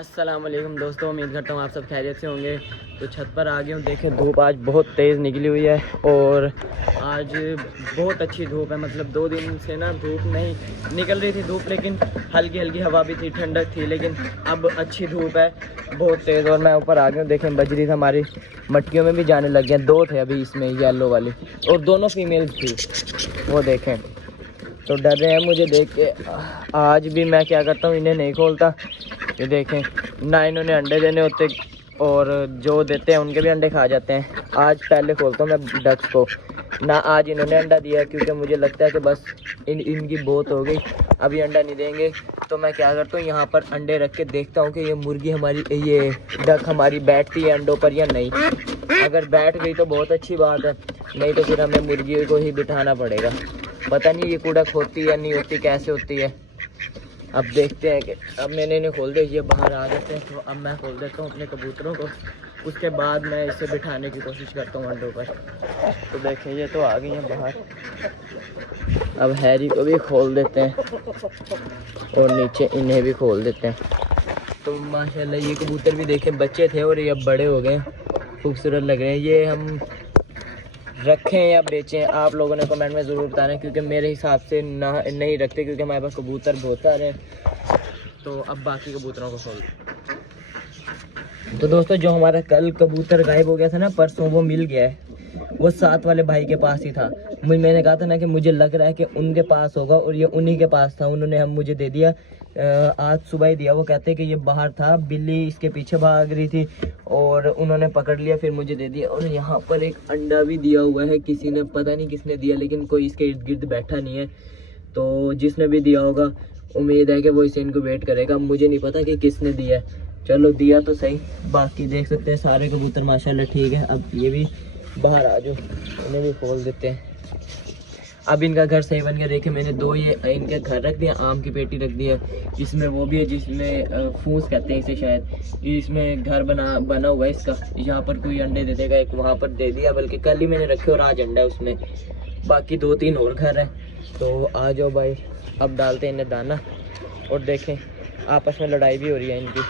अस्सलाम वालेकुम दोस्तों, उम्मीद करता हूँ आप सब खैरियत से होंगे। तो छत पर आ गए हूँ। देखें धूप आज बहुत तेज़ निकली हुई है और आज बहुत अच्छी धूप है। मतलब 2 दिन से ना धूप नहीं निकल रही थी धूप, लेकिन हल्की हल्की हवा भी थी, ठंडक थी, लेकिन अब अच्छी धूप है बहुत तेज़। और मैं ऊपर आ गया हूँ। देखें बजरी हमारी मटकियों में भी जाने लग गए। 2 थे अभी इसमें येलो वाली और दोनों फीमेल्स थी, वो देखें। तो डर रहे हैं मुझे देख के। आज भी मैं क्या करता हूँ, इन्हें नहीं खोलता। ये देखें ना इन्होंने अंडे देने होते और जो देते हैं उनके भी अंडे खा जाते हैं। आज पहले खोलता हूँ मैं डक्स को ना। आज इन्होंने अंडा दिया क्योंकि मुझे लगता है कि बस इनकी बहुत हो गई, अभी अंडा नहीं देंगे। तो मैं क्या करता हूँ, यहाँ पर अंडे रख के देखता हूँ कि ये मुर्गी हमारी, ये डक हमारी बैठती है अंडों पर या नहीं। अगर बैठ गई तो बहुत अच्छी बात है, नहीं तो फिर हमें मुर्गी को ही बिठाना पड़ेगा। पता नहीं ये कुड़क होती है नहीं होती, कैसे होती है। अब देखते हैं कि अब मैंने इन्हें खोल दिया, ये बाहर आ जाते हैं। तो अब मैं खोल देता हूँ अपने कबूतरों को, उसके बाद मैं इसे बिठाने की कोशिश करता हूँ अंडों पर। तो देखें ये तो आ गई हैं बाहर। अब हैरी को भी खोल देते हैं और नीचे इन्हें भी खोल देते हैं। तो माशाल्लाह ये कबूतर भी देखें बच्चे थे और ये अब बड़े हो गए, खूबसूरत लग रहे हैं। ये हम रखें या बेचें, आप लोगों ने कमेंट में ज़रूर बताना, क्योंकि मेरे हिसाब से ना नहीं रखते, क्योंकि हमारे पास कबूतर बहुत सारे हैं। तो अब बाकी कबूतरों को खोल। तो दोस्तों जो हमारा कल कबूतर गायब हो गया था ना परसों, वो मिल गया है। वो साथ वाले भाई के पास ही था। मैंने कहा था ना कि मुझे लग रहा है कि उनके पास होगा, और ये उन्हीं के पास था। उन्होंने हम मुझे दे दिया, आज सुबह ही दिया। वो कहते हैं कि ये बाहर था, बिल्ली इसके पीछे भाग रही थी और उन्होंने पकड़ लिया, फिर मुझे दे दिया। और यहाँ पर एक अंडा भी दिया हुआ है किसी ने, पता नहीं किसने दिया, लेकिन कोई इसके इर्द गिर्द बैठा नहीं है। तो जिसने भी दिया होगा उम्मीद है कि वो इसे इनको वेट करेगा। मुझे नहीं पता कि किसने दिया है, चलो दिया तो सही। बाकी देख सकते हैं सारे कबूतर माशाल्लाह ठीक है। अब ये भी बाहर आ जाओ, इन्हें भी खोल देते हैं। अब इनका घर सही बन गया। देखे मैंने 2 ये इनके घर रख दिया, आम की पेटी रख दी है। इसमें वो भी है जिसमें फूस कहते हैं इसे शायद। इसमें घर बना हुआ है इसका। यहाँ पर कोई अंडे दे देगा, एक वहाँ पर दे दिया, बल्कि कल ही मैंने रखे और आज अंडा है उसमें। बाकी 2-3 और घर हैं। तो आ जाओ भाई, अब डालते हैं इन्हें दाना। और देखें आपस में लड़ाई भी हो रही है इनकी।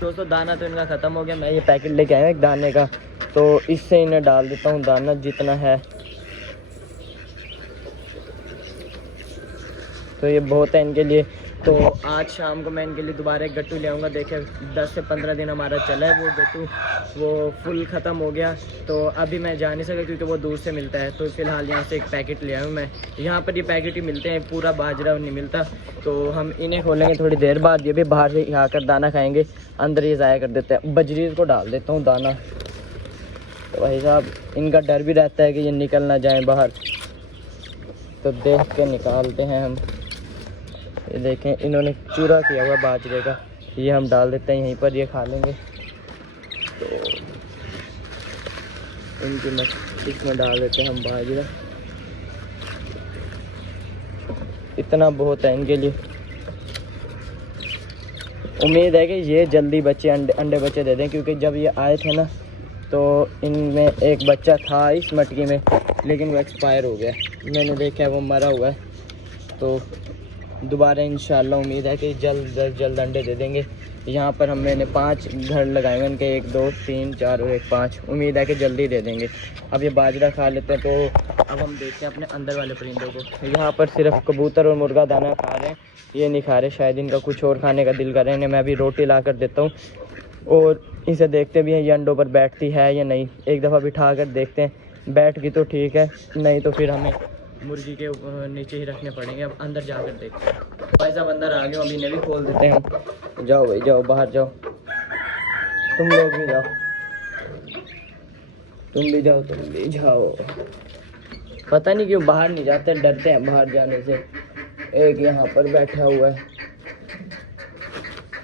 दोस्तों दाना तो इनका ख़त्म हो गया। मैं ये पैकेट लेके आया एक दाने का, तो इससे इन्हें डाल देता हूँ दाना जितना है। तो ये बहुत है इनके लिए। तो आज शाम को मैं इनके लिए दोबारा एक गट्टू ले आऊँगा। देखें 10 से 15 दिन हमारा चला है वो गट्टू, वो फुल ख़त्म हो गया। तो अभी मैं जा नहीं सका क्योंकि वो दूर से मिलता है। तो फ़िलहाल यहाँ से एक पैकेट ले आया हूँ मैं। यहाँ पर ये पैकेट ही मिलते हैं, पूरा बाजरा नहीं मिलता। तो हम इन्हें खोलेंगे थोड़ी देर बाद। ये भी बाहर से आकर दाना खाएँगे, अंदर ही ज़ाया कर देते हैं। बजरी को डाल देता हूँ दाना। तो भाई साहब इनका डर भी रहता है कि ये निकल ना जाएँ बाहर, तो देख के निकालते हैं हम। ये देखें इन्होंने चूरा किया हुआ बाजरे का, ये हम डाल देते हैं यहीं पर, ये खा लेंगे। तो इनकी इसमें डाल देते हैं हम बाजरा। इतना बहुत है इनके लिए। उम्मीद है कि ये जल्दी बच्चे अंडे बच्चे दे दें, क्योंकि जब ये आए थे ना तो इनमें एक बच्चा था इस मटकी में, लेकिन वो एक्सपायर हो गया। मैंने देखा है वो मरा हुआ है। तो दोबारा इंशाल्लाह उम्मीद है कि जल्द अंडे दे देंगे। यहाँ पर मैंने 5 घर लगाए हैं इनके, 1 2 3 4 और 1 5। उम्मीद है कि जल्दी दे देंगे। अब ये बाजरा खा लेते हैं। तो अब हम देखते हैं अपने अंदर वाले परिंदों को। यहाँ पर सिर्फ कबूतर और मुर्गा दाना खा रहे हैं, ये नहीं खा रहे। शायद इनका कुछ और खाने का दिल कर रहे हैं। मैं अभी रोटी ला कर देता हूँ और इसे देखते भी हैं ये अंडों पर बैठती है या नहीं। एक दफ़ा बिठा कर देखते हैं, बैठ गई तो ठीक है, नहीं तो फिर हमें मुर्गी के नीचे ही रखने पड़ेंगे। अब अंदर जाकर देखते हैं। भाई साहब अंदर आ गए, अभी इन्हें भी खोल देते हैं। जाओ भाई जाओ, बाहर जाओ, तुम लोग भी जाओ, तुम भी जाओ, तुम भी जाओ। पता नहीं क्यों बाहर नहीं जाते, डरते हैं बाहर जाने से। एक यहाँ पर बैठा हुआ है,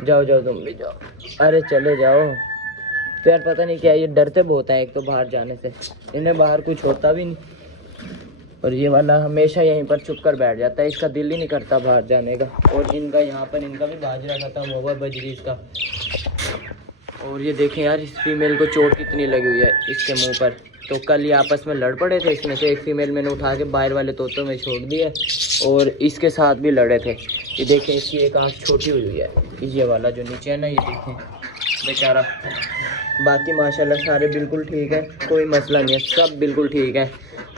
जाओ जाओ तुम भी जाओ। अरे चले जाओ। तो यार पता नहीं क्या ये डरते बहुत है एक तो बाहर जाने से, इन्हें बाहर कुछ होता भी नहीं। और ये वाला हमेशा यहीं पर छुप कर बैठ जाता है, इसका दिल ही नहीं करता बाहर जाने का। और इनका यहाँ पर इनका भी बाजरा खत्म हुआ बजरी इसका। और ये देखें यार इस फीमेल को चोट कितनी लगी हुई है इसके मुंह पर। तो कल ये आपस में लड़ पड़े थे, इसमें से एक फीमेल मैंने उठा के बाहर वाले तोतों में छोड़ दिया और इसके साथ भी लड़े थे। ये देखें इसकी एक आँख छोटी हुई है, ये वाला जो नीचे है ना, ये देखें बेचारा। बाकी माशाल्लाह सारे बिल्कुल ठीक है, कोई मसला नहीं है, सब बिल्कुल ठीक है।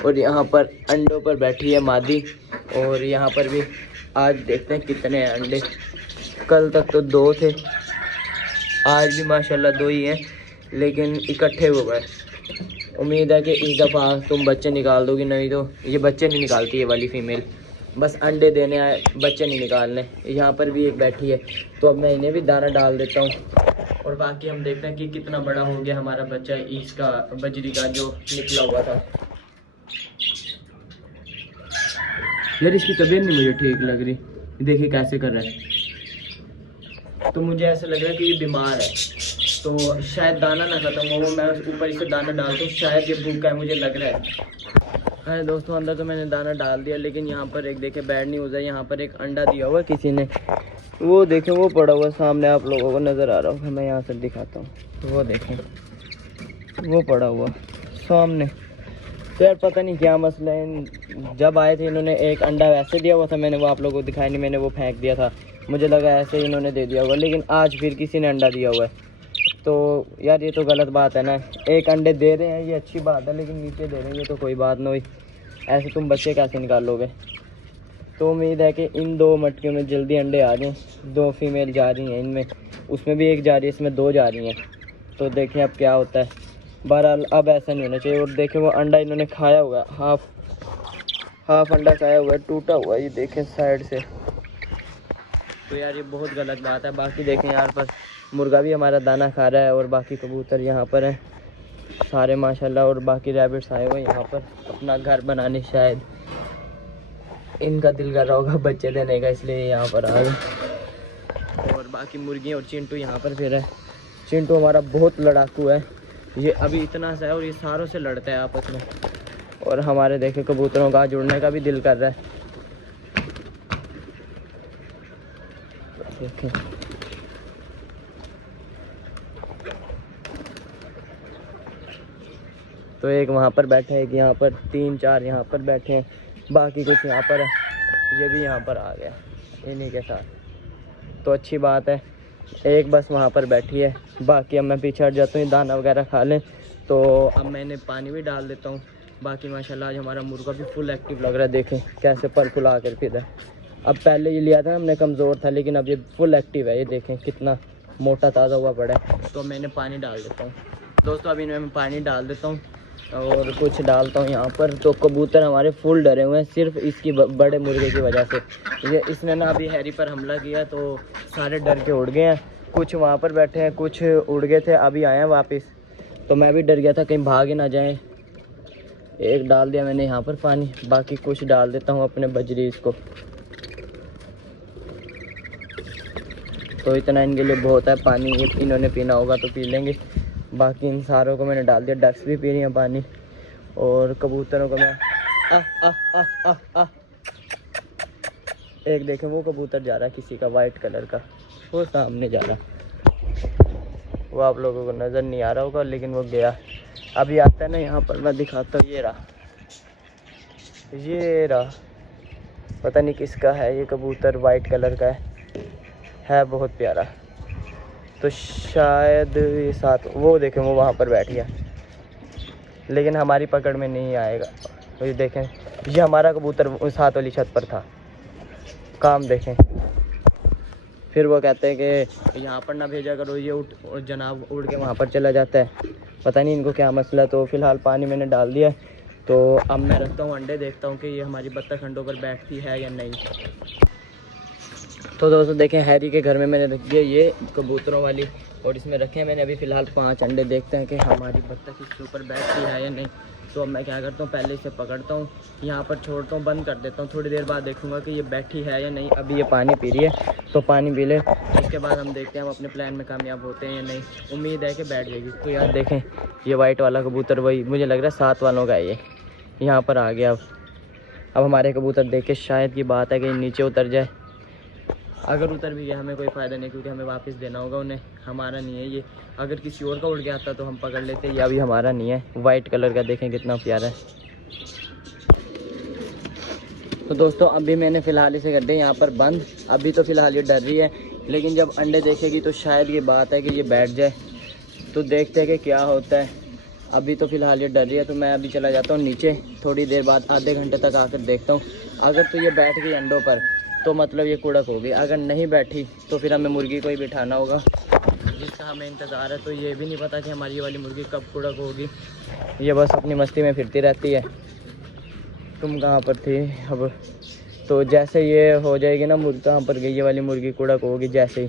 और यहाँ पर अंडों पर बैठी है मादी, और यहाँ पर भी आज देखते हैं कितने हैं अंडे। कल तक तो 2 थे, आज भी माशाल्लाह 2 ही हैं, लेकिन इकट्ठे हो गए। उम्मीद है कि इस दफ़ा तुम बच्चे निकाल दोगी, नहीं तो ये बच्चे नहीं निकालती ये वाली फ़ीमेल, बस अंडे देने आए, बच्चे नहीं निकालने। यहाँ पर भी एक बैठी है, तो अब मैं इन्हें भी दाना डाल देता हूँ। और बाकी हम देखते हैं कि कितना बड़ा हो गया हमारा बच्चा इसका, बजरी का जो निकला हुआ था। यार इसकी तबीयत नहीं मुझे ठीक लग रही, देखिए कैसे कर रहा है। तो मुझे ऐसा लग रहा है कि ये बीमार है, तो शायद दाना ना ख़त्म हो, मैं ऊपर इसे दाना डालता हूँ, शायद ये भूखा है, मुझे लग रहा है। अरे दोस्तों अंदर तो मैंने दाना डाल दिया, लेकिन यहाँ पर एक देखे बैड न्यूज़ है। यहाँ पर एक अंडा दिया हुआ किसी ने, वो देखें वो पड़ा हुआ सामने, आप लोगों को नज़र आ रहा होगा, मैं यहाँ से दिखाता हूँ। तो वो देखें वो पड़ा हुआ सामने। तो यार पता नहीं क्या मसला है, जब आए थे इन्होंने एक अंडा वैसे दिया हुआ था, मैंने वो आप लोगों को दिखाया नहीं, मैंने वो फेंक दिया था, मुझे लगा ऐसे ही इन्होंने दे दिया होगा, लेकिन आज फिर किसी ने अंडा दिया हुआ है। तो यार ये तो गलत बात है ना, एक अंडे दे रहे हैं ये अच्छी बात है, लेकिन नीचे दे रहे हैं ये तो कोई बात नहीं, ऐसे तुम बच्चे कैसे निकालोगे। तो उम्मीद है कि इन 2 मटकियों में जल्दी अंडे आ जाएँ। 2 फीमेल जा रही हैं इनमें, उसमें भी एक जा रही है, इसमें 2 जा रही हैं। तो देखें अब क्या होता है। बहरहाल अब ऐसा नहीं होना चाहिए। और देखें वो अंडा इन्होंने खाया हुआ है, हाफ अंडा खाया हुआ है, टूटा हुआ है, ये देखें साइड से। तो यार ये बहुत गलत बात है। बाकी देखें यहाँ पर मुर्गा भी हमारा दाना खा रहा है, और बाकी कबूतर यहाँ पर हैं सारे माशाल्लाह। और बाकी रैबिट्स आए हुए यहाँ पर अपना घर बनाने, शायद इनका दिल कर रहा होगा बच्चे देने का, इसलिए यहाँ पर आ गए। और बाकी मुर्गी और चिंटू यहाँ पर फिर है। चिंटू हमारा बहुत लड़ाकू है, ये अभी इतना सा है और ये सारों से लड़ता है आपस में। और हमारे देखे कबूतरों का जुड़ने का भी दिल कर रहा है। देखें तो एक वहाँ पर बैठे है, एक यहाँ पर, 3-4 यहाँ पर बैठे हैं, बाकी कुछ यहाँ पर है, ये भी यहाँ पर आ गया इन्हीं के साथ। तो अच्छी बात है, एक बस वहाँ पर बैठी है, बाकी अब मैं पीछे हट जाता हूँ, दाना वगैरह खा लें। तो अब मैंने पानी भी डाल देता हूँ। बाकी माशाल्लाह आज हमारा मुर्गा भी फुल एक्टिव लग रहा है, देखें कैसे पर फुला कर फिर है। अब पहले ये लिया था हमने कमज़ोर था, लेकिन अब ये फुल एक्टिव है, ये देखें कितना मोटा ताज़ा हुआ पड़ा है। तो मैंने पानी डाल देता हूँ दोस्तों, अभी इनमें मैं पानी डाल देता हूँ और कुछ डालता हूँ यहाँ पर। तो कबूतर हमारे फुल डरे हुए हैं सिर्फ इसकी बड़े मुर्गे की वजह से। ये इसने ना अभी हैरी पर हमला किया तो सारे डर के उड़ गए हैं, कुछ वहाँ पर बैठे हैं, कुछ उड़ गए थे, अभी आए हैं वापस। तो मैं भी डर गया था कहीं भाग ही ना जाए। एक डाल दिया मैंने यहाँ पर पानी, बाकी कुछ डाल देता हूँ अपने बजरी इसको। तो इतना इनके लिए बहुत है पानी, इन्होंने पीना होगा तो पी लेंगे। बाकी इन सारों को मैंने डाल दिया, डक्स भी पी रही हैं पानी, और कबूतरों को मैं एक देखें वो कबूतर जा रहा है किसी का वाइट कलर का, वो सामने जा रहा है, वो आप लोगों को नज़र नहीं आ रहा होगा, लेकिन वो गया। अभी आता है ना यहाँ पर, मैं दिखाता हूँ। ये रहा, पता नहीं किसका है ये कबूतर, वाइट कलर का है बहुत प्यारा। तो शायद ये साथ, वो देखें वो वहाँ पर बैठ गया, लेकिन हमारी पकड़ में नहीं आएगा। तो ये देखें, ये हमारा कबूतर साथ वाली छत पर था, काम देखें। फिर वो कहते हैं कि यहाँ पर ना भेजा करो, ये जनाब उड़ के वहाँ पर चला जाता है, पता नहीं इनको क्या मसला। तो फ़िलहाल पानी मैंने डाल दिया, तो अब मैं रखता हूँ अंडे, देखता हूँ कि ये हमारी बत्तख अंडों पर बैठती है या नहीं। तो दोस्तों देखें, हैरी के घर में मैंने रख दिया ये कबूतरों वाली, और इसमें रखे हैं मैंने अभी फ़िलहाल 5 अंडे। देखते हैं कि हमारी बत्तख इसके ऊपर बैठती है या नहीं। तो अब मैं क्या करता हूँ, पहले इसे पकड़ता हूँ, यहाँ पर छोड़ता हूँ, बंद कर देता हूँ, थोड़ी देर बाद देखूँगा कि ये बैठी है या नहीं। अभी ये पानी पी रही है, तो पानी पी ले, उसके बाद हम देखते हैं हम अपने प्लान में कामयाब होते हैं या नहीं। उम्मीद है कि बैठ जाएगी। तो यार देखें, ये वाइट वाला कबूतर, वही मुझे लग रहा है 7 वालों का है, ये यहाँ पर आ गया। अब हमारे कबूतर देख के शायद की बात है कि नीचे उतर जाए, अगर उतर भी गया हमें कोई फ़ायदा नहीं, क्योंकि हमें वापस देना होगा उन्हें, हमारा नहीं है ये। अगर किसी और का उड़ गया था तो हम पकड़ लेते, या अभी हमारा नहीं है। वाइट कलर का देखें कितना प्यारा है। तो दोस्तों अभी मैंने फ़िलहाल इसे कर दिया यहाँ पर बंद। अभी तो फ़िलहाल ये डर रही है, लेकिन जब अंडे देखेगी तो शायद ये बात है कि ये बैठ जाए। तो देखते हैं कि क्या होता है। अभी तो फ़िलहाल ये डर रही है, तो मैं अभी चला जाता हूँ नीचे। थोड़ी देर बाद आधे घंटे तक आकर देखता हूँ। अगर तो ये बैठ गई अंडों पर तो मतलब ये कुड़क होगी, अगर नहीं बैठी तो फिर हमें मुर्गी को ही बिठाना होगा, जिसका हमें इंतज़ार है। तो ये भी नहीं पता कि हमारी ये वाली मुर्गी कब कुड़क होगी। ये बस अपनी मस्ती में फिरती रहती है। तुम कहाँ पर थी अब? तो जैसे ये हो जाएगी ना मुर्गी, कहाँ पर गई ये वाली मुर्गी कुड़क होगी जैसे ही,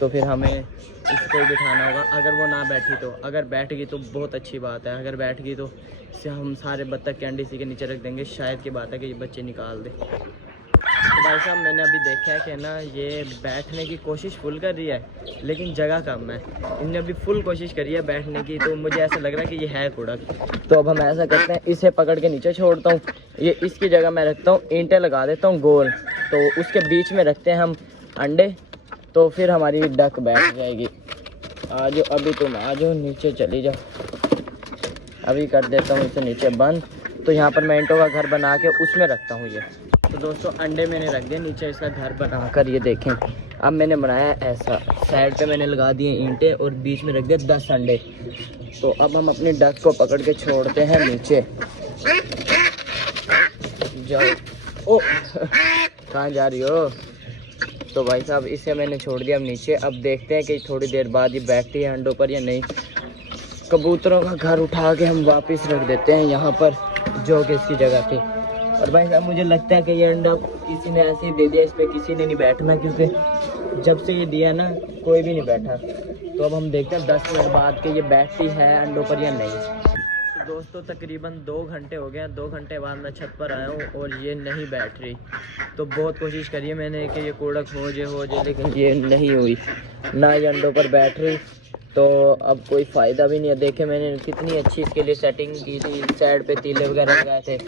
तो फिर हमें इसको ही बिठाना होगा। अगर वो ना बैठी तो, अगर बैठ गई तो बहुत अच्छी बात है। अगर बैठ गई तो इससे हम सारे बत्तख के अंडे इसी के नीचे रख देंगे। शायद की बात है कि ये बच्चे निकाल दे। तो भाई साहब मैंने अभी देखा है कि ना ये बैठने की कोशिश फुल कर रही है, लेकिन जगह कम है। इनने अभी फुल कोशिश करी है बैठने की, तो मुझे ऐसा लग रहा है कि ये है कुड़क। तो अब हम ऐसा करते हैं, इसे पकड़ के नीचे छोड़ता हूँ। ये इसकी जगह मैं रखता हूँ, ईंटें लगा देता हूँ गोल, तो उसके बीच में रखते हैं हम अंडे। तो फिर हमारी डक बैठ जाएगी। आ जाओ अभी, तुम आ जाओ नीचे, चली जाओ। अभी कर देता हूँ इसे नीचे बंद। तो यहाँ पर मैं ईंटों का घर बना के उसमें रखता हूँ ये। तो दोस्तों अंडे मैंने रख दिए नीचे इसका घर बनाकर, ये देखें। अब मैंने बनाया ऐसा, साइड पे मैंने लगा दिए ईंटें और बीच में रख दिए 10 अंडे। तो अब हम अपनी डक को पकड़ के छोड़ते हैं नीचे। जाओ। ओ कहाँ जा रही हो? तो भाई साहब इसे मैंने छोड़ दिया अब नीचे। अब देखते हैं कि थोड़ी देर बाद ये बैठती है अंडों पर या नहीं। कबूतरों का घर उठा के हम वापस रख देते हैं यहाँ पर, जो कि इसकी जगह थी। और भाई साहब मुझे लगता है कि ये अंडा किसी ने ऐसे ही दे दिया, इस पर किसी ने नहीं बैठना, क्योंकि जब से ये दिया ना कोई भी नहीं बैठा। तो अब हम देखते हैं 10 मिनट बाद कि ये बैठती है अंडों पर या नहीं। तो दोस्तों तकरीबन 2 घंटे हो गए हैं। 2 घंटे बाद मैं छत पर आया हूँ और ये नहीं बैठ रही। तो बहुत कोशिश करी है मैंने कि ये कुड़क हो जाए, लेकिन ये नहीं हुई, ना ये अंडों पर बैठ रही। तो अब कोई फ़ायदा भी नहीं है। देखे मैंने कितनी अच्छी इसके लिए सेटिंग की थी, साइड पे तीले वगैरह लगाए थे,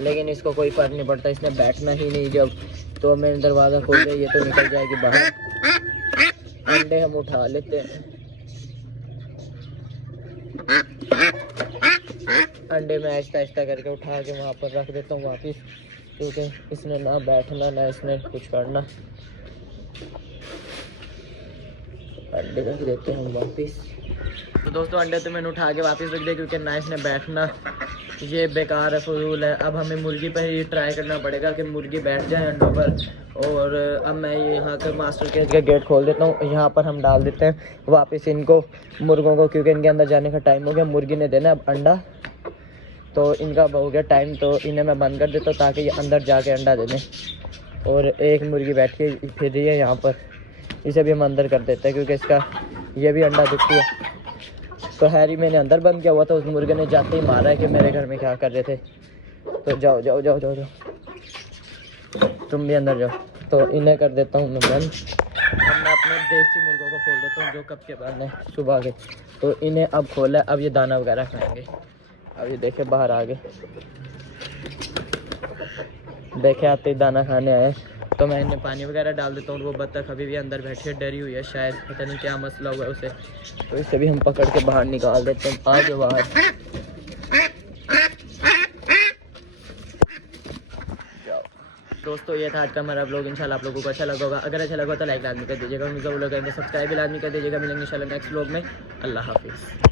लेकिन इसको कोई फ़र्क नहीं पड़ता, इसने बैठना ही नहीं। जब तो मैंने दरवाज़ा खोल दिया, ये तो निकल जाएगी बाहर। अंडे हम उठा लेते हैं। अंडे में आहिस्ता आहिस्ता करके उठा के वहाँ पर रख देता हूँ वापस, क्योंकि इसने ना बैठना ना इसने कुछ करना। अंडे रख देते हैं वापस। तो दोस्तों अंडे तो मैंने उठा के वापस रख दिया, क्योंकि ना इसने बैठना, ये बेकार है, फजूल है। अब हमें मुर्गी पर ही ट्राई करना पड़ेगा कि मुर्गी बैठ जाए अंडों पर। और अब मैं यहाँ का मास्टर केज का गेट खोल देता हूँ। यहाँ पर हम डाल देते हैं वापस इनको, मुर्गों को, क्योंकि इनके अंदर जाने का टाइम हो गया। मुर्गी ने देना अब अंडा, तो इनका हो गया टाइम, तो इन्हें मैं बंद कर देता हूँ ताकि ये अंदर जाके अंडा दे दें। और एक मुर्गी बैठ के फिर रही है यहाँ पर, इसे भी हम अंदर कर देते हैं, क्योंकि इसका ये भी अंडा दिखती है। तो हैरी मैंने अंदर बंद किया हुआ था, उस मुर्गे ने जाते ही मारा है कि मेरे घर में क्या कर रहे थे। तो जाओ जाओ जाओ जाओ जाओ, तुम भी अंदर जाओ। तो इन्हें कर देता हूँ मैं बंद। अब मैं अपने देसी मुर्गों को खोल देता हूँ, जो कब के बाद है सुबह के। तो इन्हें अब खोला, अब ये दाना वगैरह खाएंगे। अब ये देखे बाहर आ गए, देखे आते ही दाना खाने आए। तो मैं इन्हें पानी वगैरह डाल देता हूँ। वो बत्तख अभी भी अंदर बैठी है, डरी हुई है, शायद पता नहीं क्या मसला हुआ है उसे। तो इसे भी हम पकड़ के बाहर निकाल देते हैं। आ जाओ बाहर। दोस्तों ये था आज का हमारा व्लॉग। इंशाल्लाह आप लोगों को अच्छा लगा होगा। अगर अच्छा लगा तो लाइक लाजमी कर दीजिएगा, उनका व्लॉग सब्सक्राइब भी लाजमी कर दीजिएगा। मिलेंगे इंशाल्लाह नेक्स्ट व्लॉग में। अल्लाह हाफिज़।